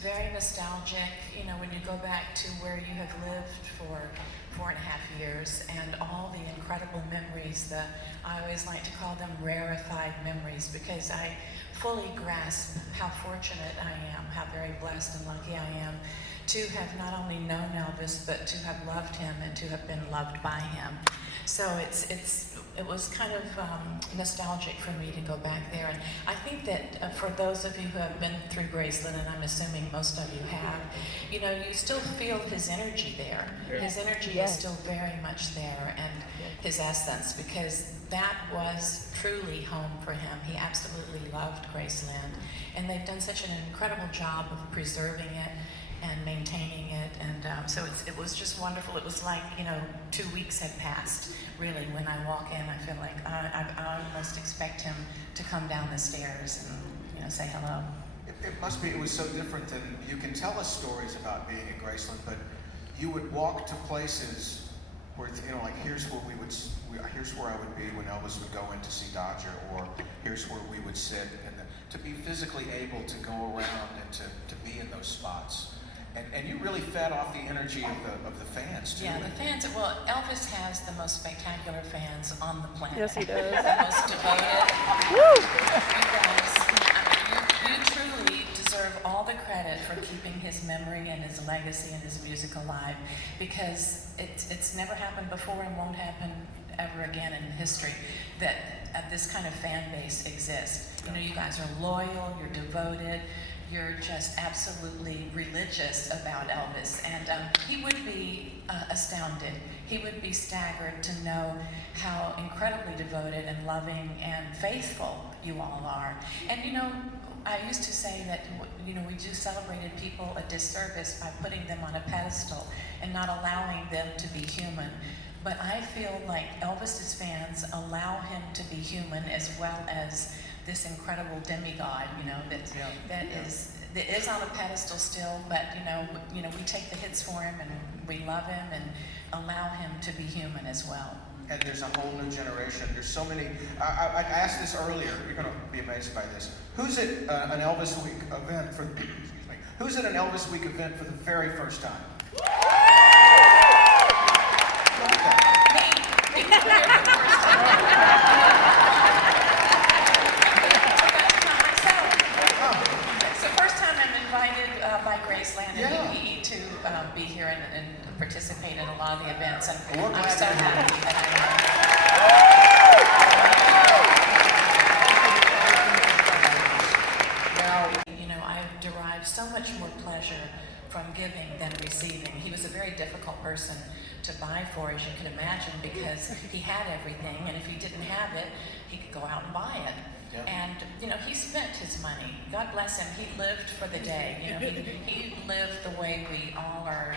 very nostalgic, you know, when you go back to where you have lived for 4.5 years and all the incredible memories, I always like to call them rarefied memories, because I fully grasp how fortunate I am, how very blessed and lucky I am to have not only known Elvis, but to have loved him and to have been loved by him. So it was kind of nostalgic for me to go back there. And I think that for those of you who have been through Graceland, and I'm assuming most of you have, you know, you still feel his energy there. His energy is still very much there, and his essence, because that was truly home for him. He absolutely loved Graceland, and they've done such an incredible job of preserving it and maintaining it, and so it was just wonderful. It was like, you know, 2 weeks had passed, really. When I walk in, I feel like I almost expect him to come down the stairs and, you know, say hello. It must be, it was so different than, you can tell us stories about being at Graceland, but you would walk to places where, you know, like here's where I would be when Elvis would go in to see Dodger, or here's where we would sit, and to be physically able to go around and to be in those spots. And you really fed off the energy of the fans, too. Yeah, the fans. Well, Elvis has the most spectacular fans on the planet. Yes, he does. The most devoted. Woo! You guys, I mean, you truly deserve all the credit for keeping his memory and his legacy and his music alive, because it's never happened before and won't happen ever again in history that this kind of fan base exists. You know, you guys are loyal, you're devoted, you're just absolutely religious about Elvis, and he would be astounded. He would be staggered to know how incredibly devoted and loving and faithful you all are. And you know, I used to say that, you know, we do celebrated people a disservice by putting them on a pedestal and not allowing them to be human. But I feel like Elvis's fans allow him to be human, as well as this incredible demigod, you know, that is on a pedestal still, but you know, we take the hits for him and we love him and allow him to be human as well. And there's a whole new generation. There's so many. I asked this earlier. You're going to be amazed by this. Who's at an Elvis Week event for? Excuse me. Who's at an Elvis Week event for the very first time? By Graceland and UPE to be here and participate in a lot of the events, and I'm so happy that I am. You know, I've derived so much more pleasure from giving than receiving. He was a very difficult person to buy for, as you can imagine, because he had everything, and if he didn't have it, he could go out and buy it. Yeah. And, you know, he spent his money. God bless him. He lived for the day. You know, he lived the way we all are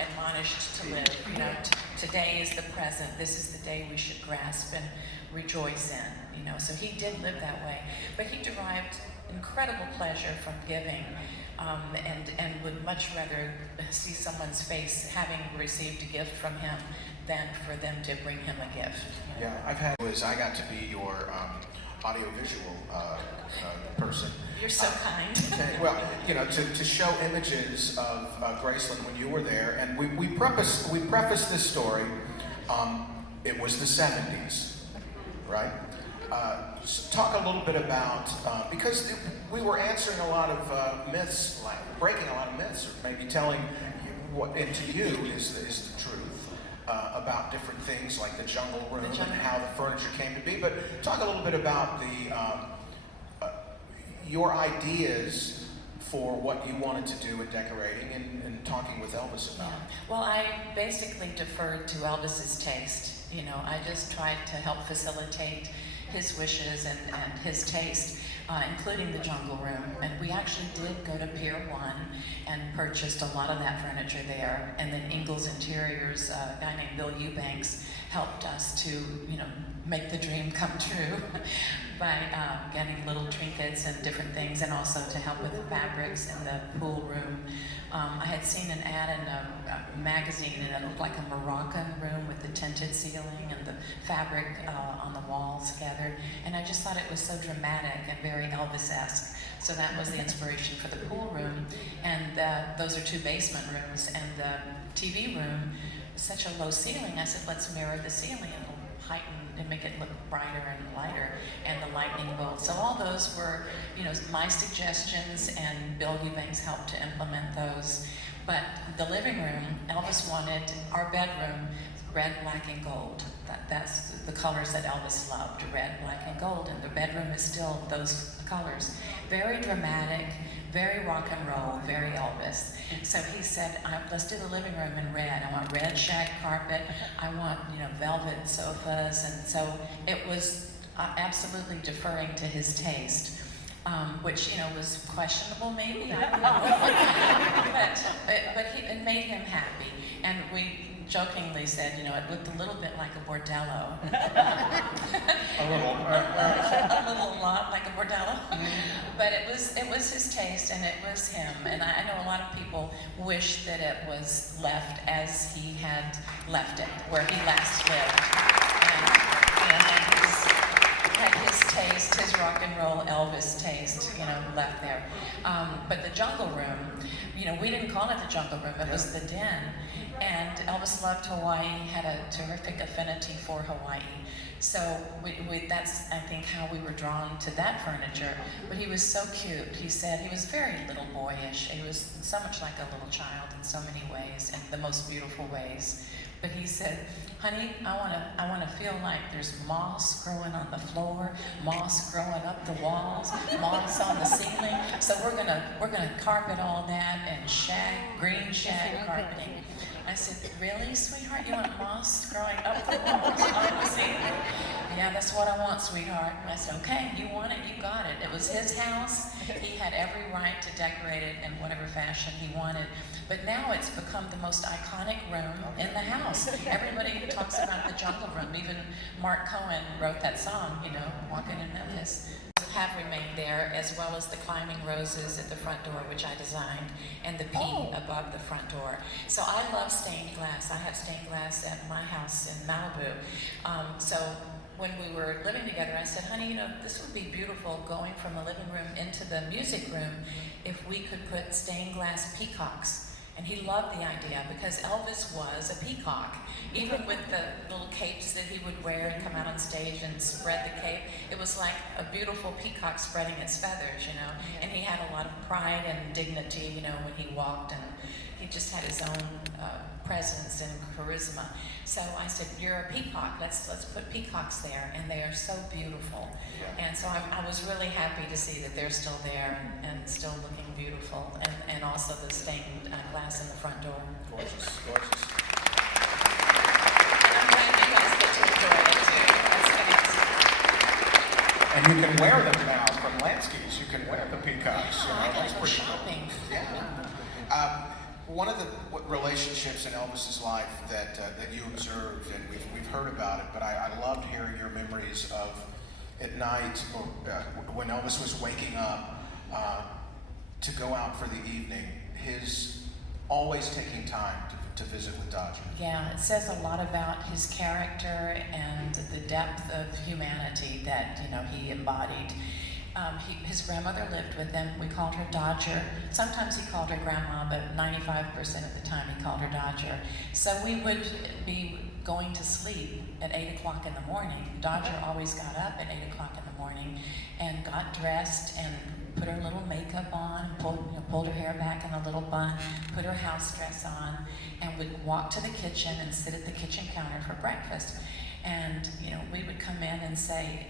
admonished to live. You know, today is the present. This is the day we should grasp and rejoice in. You know, so he did live that way. But he derived incredible pleasure from giving, and would much rather see someone's face having received a gift from him than for them to bring him a gift. You know? Yeah, I got to be your audiovisual person. You're so kind. Okay, well, you know, to show images of Graceland when you were there, and we preface this story. It was the 70s, right? So talk a little bit about because we were answering a lot of myths, like breaking a lot of myths, or maybe telling you what into you is the truth. About different things like the jungle room and how the furniture came to be, but talk a little bit about your ideas for what you wanted to do with decorating and talking with Elvis about. Yeah. Well, I basically deferred to Elvis's taste. You know, I just tried to help facilitate his wishes and his taste, including the jungle room. And we actually did go to Pier 1 and purchased a lot of that furniture there. And then Ingalls Interiors, a guy named Bill Eubanks, helped us to, you know, make the dream come true. by getting little trinkets and different things, and also to help with the fabrics in the pool room. I had seen an ad in a magazine, and it looked like a Moroccan room with the tinted ceiling and the fabric on the walls gathered, and I just thought it was so dramatic and very Elvis-esque. So that was the inspiration for the pool room, and those are 2 basement rooms, and the TV room, such a low ceiling. I said, let's mirror the ceiling, it'll heighten and make it look brighter and lighter, and the lightning bolt. So all those were, my suggestions, and Bill Eubanks helped to implement those. But the living room, Elvis wanted our bedroom red, black, and gold. That's the colors that Elvis loved, red, black, and gold, and the bedroom is still those colors. Very dramatic, very rock and roll, very Elvis. So he said, let's do the living room in red. I want red shag carpet. I want, velvet sofas. And so it was absolutely deferring to his taste, which, was questionable maybe, I don't know. but it made him happy. And we jokingly said, it looked a little bit like a bordello. A little. A little lot like a bordello. But it was his taste, and it was him. And I know a lot of people wish that it was left as he had left it, where he last lived. And had his taste, his rock and roll Elvis taste, left there. But the jungle room, we didn't call it the jungle room, it was the den. And Elvis loved Hawaii, had a terrific affinity for Hawaii. So that's, I think, how we were drawn to that furniture. But he was so cute. He said he was very little boyish. He was so much like a little child in so many ways, in the most beautiful ways. But he said, honey, I wanna feel like there's moss growing on the floor, moss growing up the walls, moss on the ceiling. So we're gonna carpet all that and green shag carpeting. I said, really, sweetheart? You want moss growing up the walls on the ceiling? Yeah, that's what I want, sweetheart. I said, okay, you want it, you got it. It was his house. He had every right to decorate it in whatever fashion he wanted. But now it's become the most iconic room in the house. Everybody talks about the jungle room. Even Mark Cohen wrote that song, Walking in Memphis. Have remained there, as well as the climbing roses at the front door, which I designed, and the P above the front door. So I love stained glass. I have stained glass at my house in Malibu. So when we were living together, I said, honey, this would be beautiful going from the living room into the music room if we could put stained glass peacocks. And he loved the idea because Elvis was a peacock. Even with the little capes that he would wear and come out on stage and spread the cape, it was like a beautiful peacock spreading its feathers, And he had a lot of pride and dignity, when he walked, and he just had his own presence and charisma. So I said, you're a peacock, let's put peacocks there, and they are so beautiful. And so I was really happy to see that they're still there and still looking beautiful, and also the stained glass in the front door. Gorgeous, gorgeous. And I'm glad you guys get to enjoy it too. That's fantastic. And you can wear them now from Lansky's. You can wear the peacocks. I That's gotta go pretty cool. shopping. Yeah. One of the relationships in Elvis's life that you observed, and we've heard about it, but I loved hearing your memories of at night, or when Elvis was waking up to go out for the evening, his always taking time to visit with Dodger. Yeah, it says a lot about his character and the depth of humanity that he embodied. His grandmother lived with him. We called her Dodger. Sometimes he called her Grandma, but 95% of the time he called her Dodger. So we would be going to sleep at 8 o'clock in the morning. Dodger always got up at 8 o'clock in the morning and got dressed and put her little makeup on, pulled her hair back in a little bun, put her house dress on, and would walk to the kitchen and sit at the kitchen counter for breakfast. And we would come in and say,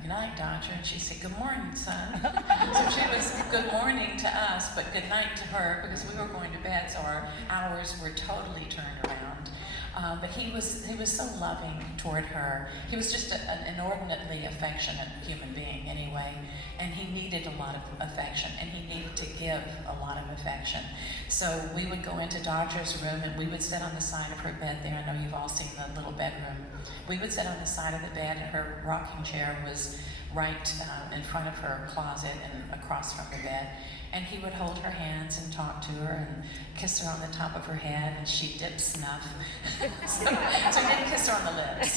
good night, Dodger. And she'd say, good morning, son. So she was good morning to us, but good night to her, because we were going to bed, so our hours were totally turned around. But he was so loving toward her. He was just an inordinately affectionate human being anyway, and he needed a lot of affection, and he needed to give a lot of affection. So we would go into Dodger's room, and we would sit on the side of her bed there. I know you've all seen the little bedroom. We would sit on the side of the bed, and her rocking chair was right in front of her closet and across from the bed. And he would hold her hands and talk to her and kiss her on the top of her head, and she'd dip snuff. so he didn't kiss her on the lips.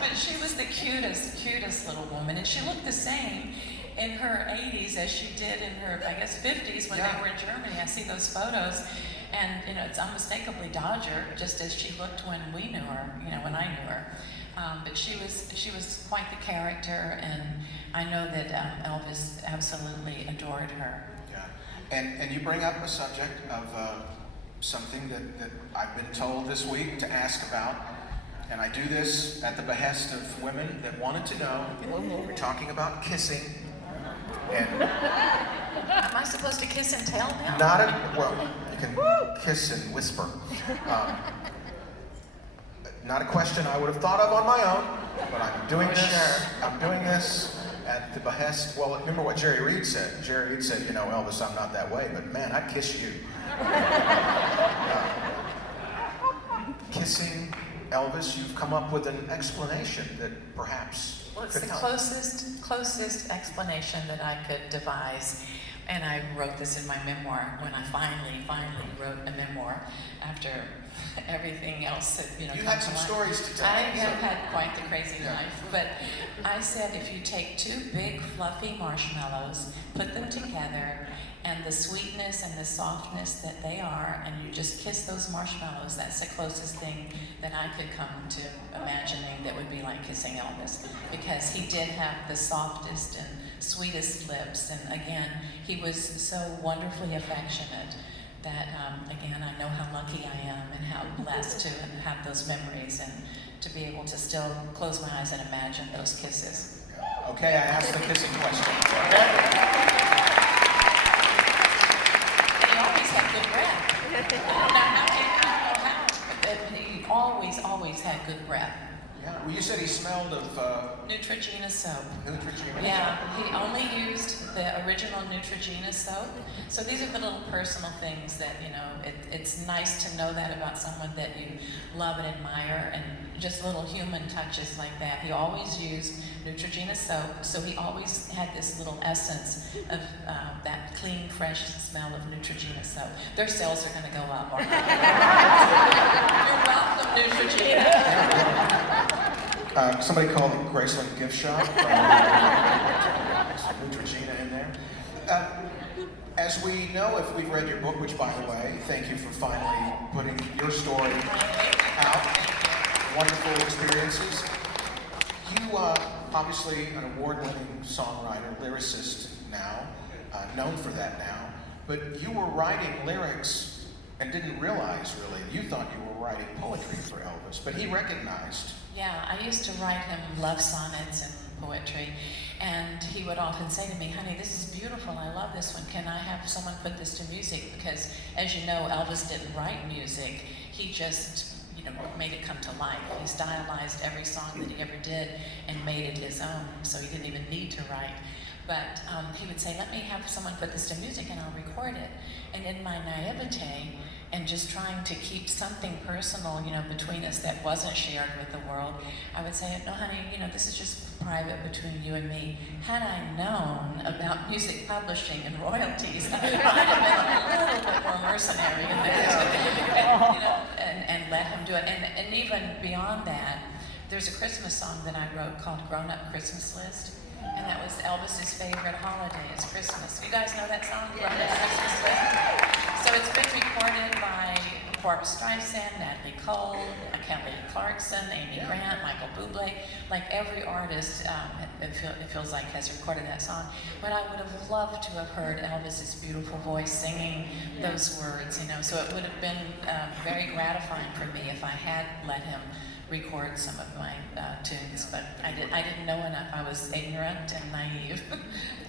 But she was the cutest little woman, and she looked the same in her 80s as she did in her, I guess, 50s when they were in Germany. I see those photos, and it's unmistakably Dodger, just as she looked when we knew her, when I knew her. But she was quite the character, and I know that Elvis absolutely adored her. Yeah, and you bring up a subject of something that I've been told this week to ask about, and I do this at the behest of women that wanted to know. We're talking about kissing, and Am I supposed to kiss and tell now? well, you can kiss and whisper. Not a question I would have thought of on my own, but I'm doing this. Sure. I'm doing this at the behest. Well, remember what Jerry Reed said. Jerry Reed said, Elvis, I'm not that way, but man, I'd kiss you. Kissing Elvis, you've come up with an explanation that perhaps Well, it's could the help. closest explanation that I could devise. And I wrote this in my memoir when I finally wrote a memoir after everything else that, You come had to some life. stories to tell. I have had quite the crazy life, but I said if you take two big fluffy marshmallows, put them together, and the sweetness and the softness that they are, and you just kiss those marshmallows, that's the closest thing that I could come to imagining that would be like kissing Elvis, because he did have the softest and sweetest lips, and again, he was so wonderfully affectionate that, again, I know how lucky I am and how blessed to have those memories and to be able to still close my eyes and imagine those kisses. Okay, I asked the kissing question. Okay? He always had good breath. I don't know how, but he always had good breath. Yeah. Well, you said he smelled of Neutrogena soap. Neutrogena. Yeah, he only used the original Neutrogena soap. So these are the little personal things that, it's nice to know that about someone that you love and admire, and just little human touches like that. He always used Neutrogena soap, so he always had this little essence of that clean, fresh smell of Neutrogena soap. Their sales are going to go up. Aren't they? You're welcome, Neutrogena. Somebody called the Graceland gift shop. Some Neutrogena in there. As we know, if we've read your book, which, by the way, thank you for finally putting your story out. Wonderful experiences. You, obviously, an award-winning songwriter, lyricist now, known for that now, but you were writing lyrics and didn't realize, really. You thought you were writing poetry for Elvis, but he recognized. Yeah, I used to write him love sonnets and poetry, and he would often say to me, honey, this is beautiful, I love this one, can I have someone put this to music? Because, as you know, Elvis didn't write music, he just, made it come to life. He stylized every song that he ever did and made it his own, so he didn't even need to write. But he would say, let me have someone put this to music and I'll record it. And in my naivete, and just trying to keep something personal, between us that wasn't shared with the world, I would say, no, honey, this is just private between you and me. Had I known about music publishing and royalties, I'd have been a little bit more mercenary in that, and let him do it. And even beyond that, there's a Christmas song that I wrote called Grown Up Christmas List. And that was Elvis's favorite holiday is Christmas. You guys know that song, Grown Up Christmas List? So it's been recorded by Barbra Streisand, Natalie Cole, Kelly Clarkson, Amy Grant, Michael Bublé. Like every artist, it feels like, has recorded that song. But I would have loved to have heard Elvis's beautiful voice singing those words, So it would have been very gratifying for me if I had let him record some of my tunes, but I didn't know enough. I was ignorant and naive.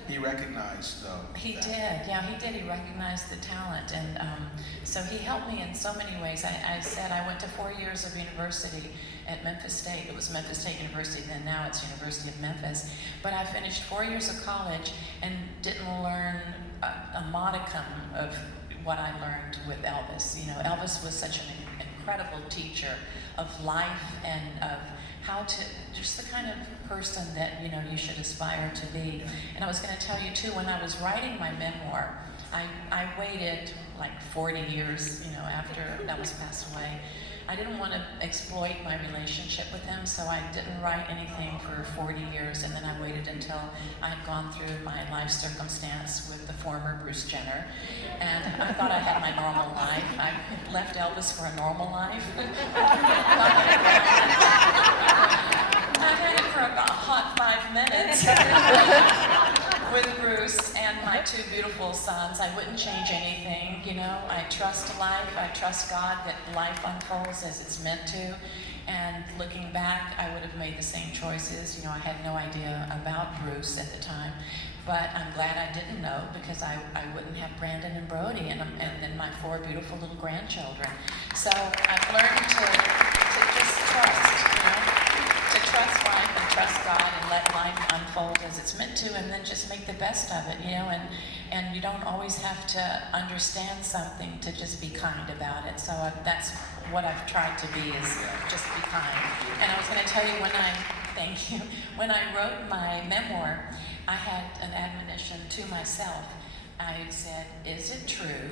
He recognized, though. He did. He recognized the talent, and so he helped me in so many many ways. I said I went to 4 years of university at Memphis State. It was Memphis State University then, now it's University of Memphis. But I finished 4 years of college and didn't learn a modicum of what I learned with Elvis. You know, Elvis was such an incredible teacher of life and of how to, just the kind of person that, you know, you should aspire to be. And I was going to tell you too, when I was writing my memoir, I waited like 40 years, you know, after Elvis passed away. I didn't want to exploit my relationship with him, so I didn't write anything for 40 years, and then I waited until I had gone through my life circumstance with the former Bruce Jenner, and I thought I had my normal life. I left Elvis for a normal life. I had it for about a hot 5 minutes with Bruce and my 2 beautiful sons. I wouldn't change anything, you know. I trust life, I trust God that life unfolds as it's meant to. And looking back, I would have made the same choices. You know, I had no idea about Bruce at the time, but I'm glad I didn't know, because I wouldn't have Brandon and Brody and then my 4 beautiful little grandchildren. So I've learned to just trust, you know, to trust life and trust God and let life unfold as it's meant to, and then just make the best of it, you know, and you don't always have to understand something to just be kind about it. So that's what I've tried to be, is just be kind. And I was going to tell you, when I wrote my memoir, I had an admonition to myself. I said, is it true?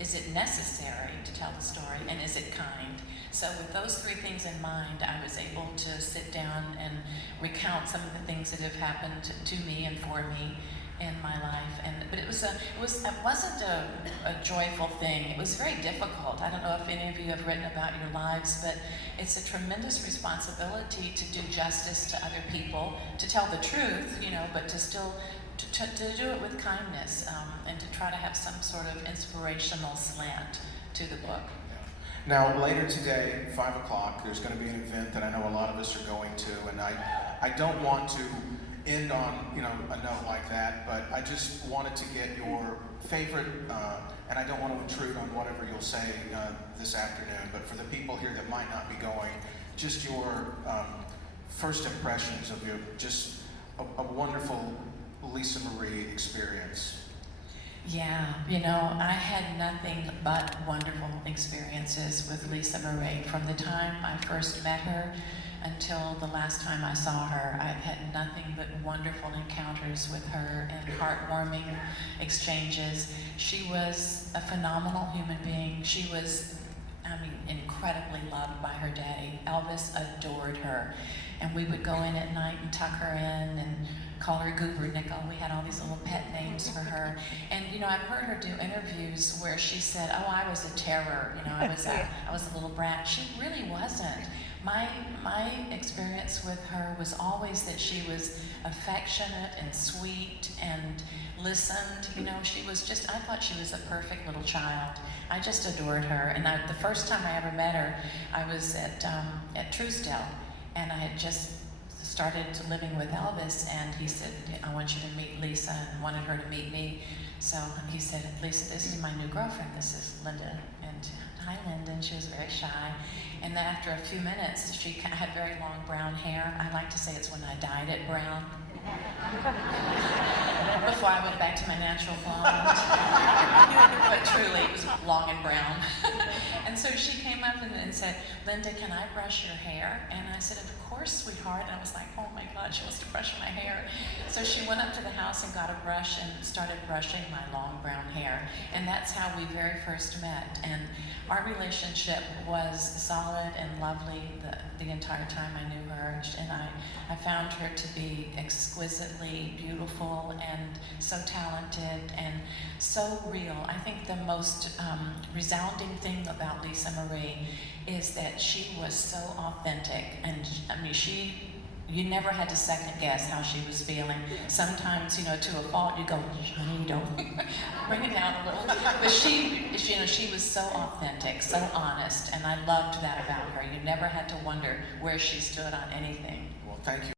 Is it necessary to tell the story? And is it kind? So with those 3 things in mind, I was able to sit down and recount some of the things that have happened to me and for me in my life. But it wasn't a joyful thing. It was very difficult. I don't know if any of you have written about your lives, but it's a tremendous responsibility to do justice to other people, to tell the truth, you know, but to still to do it with kindness, and to try to have some sort of inspirational slant to the book. Now, later today, 5 o'clock, there's going to be an event that I know a lot of us are going to, and I don't want to end on, you know, a note like that, but I just wanted to get your favorite, and I don't want to intrude on whatever you'll say this afternoon, but for the people here that might not be going, just your first impressions of your, just a wonderful Lisa Marie experience. Yeah, you know, I had nothing but wonderful experiences with Lisa Marie. From the time I first met her until the last time I saw her, I've had nothing but wonderful encounters with her and heartwarming exchanges. She was a phenomenal human being. She was, incredibly loved by her daddy. Elvis adored her. And we would go in at night and tuck her in and call her Goober Nickel. We had all these little pet names for her. And, you know, I've heard her do interviews where she said, oh, I was a terror. You know, I was a little brat. She really wasn't. My experience with her was always that she was affectionate and sweet and listened. You know, she was just, I thought she was a perfect little child. I just adored her. And the first time I ever met her, I was at Truesdale, and I had just started living with Elvis, and he said, I want you to meet Lisa, and wanted her to meet me. So he said, Lisa, this is my new girlfriend. This is Linda. And hi, Linda. And she was very shy. And then after a few minutes, she had very long brown hair. I like to say it's when I dyed it brown. Before I went back to my natural blonde. But truly, it was long and brown. And so she came up and said, Linda, can I brush your hair? And I said, of course, sweetheart. And I was like, oh my God, she wants to brush my hair. So she went up to the house and got a brush and started brushing my long brown hair. And that's how we very first met. And our relationship was solid and lovely the entire time I knew her. And I found her to be exquisitely beautiful and so talented and so real. I think the most resounding thing about Lisa Marie is that she was so authentic. And you never had to second guess how she was feeling. Sometimes, you know, to a fault, you go, honey, don't bring it down a little. But she was so authentic, so honest, and I loved that about her. You never had to wonder where she stood on anything. Well, thank you.